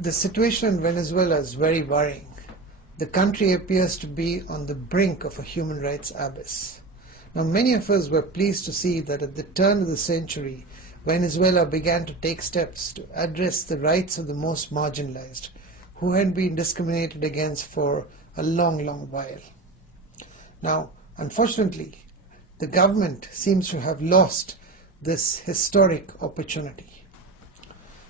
The situation in Venezuela is very worrying. The country appears to be on the brink of a human rights abyss. Now, many of us were pleased to see that at the turn of the century, Venezuela began to take steps to address the rights of the most marginalized, who had been discriminated against for a long, long while. Now, unfortunately, the government seems to have lost this historic opportunity.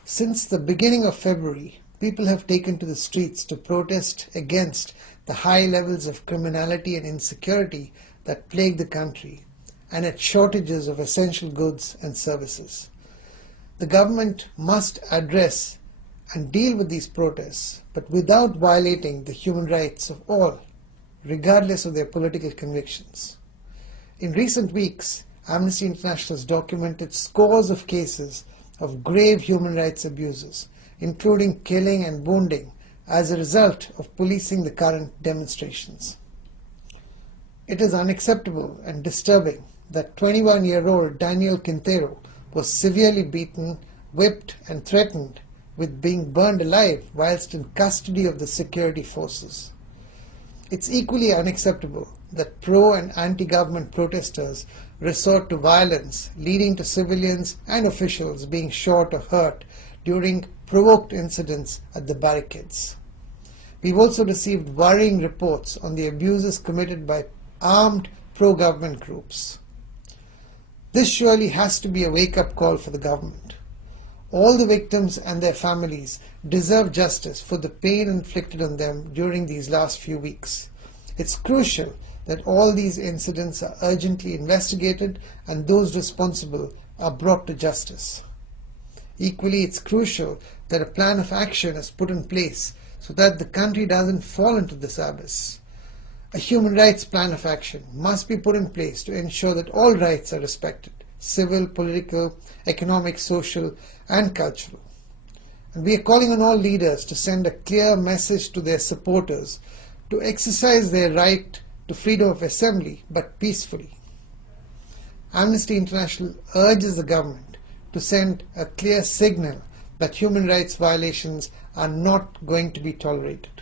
Since the beginning of February, people have taken to the streets to protest against the high levels of criminality and insecurity that plague the country and its shortages of essential goods and services. The government must address and deal with these protests, but without violating the human rights of all, regardless of their political convictions. In recent weeks, Amnesty International has documented scores of cases of grave human rights abuses, including killing and wounding, as a result of policing the current demonstrations. It is unacceptable and disturbing that 21-year-old Daniel Quintero was severely beaten, whipped, and threatened with being burned alive whilst in custody of the security forces. It's equally unacceptable that pro- and anti-government protesters resort to violence, leading to civilians and officials being shot or hurt during provoked incidents at the barricades. We've also received worrying reports on the abuses committed by armed pro-government groups. This surely has to be a wake-up call for the government. All the victims and their families deserve justice for the pain inflicted on them during these last few weeks. It's crucial that all these incidents are urgently investigated and those responsible are brought to justice. Equally, it's crucial that a plan of action is put in place so that the country doesn't fall into this abyss. A human rights plan of action must be put in place to ensure that all rights are respected: civil, political, economic, social, and cultural. And we are calling on all leaders to send a clear message to their supporters to exercise their right to freedom of assembly, but peacefully. Amnesty International urges the government to send a clear signal that human rights violations are not going to be tolerated.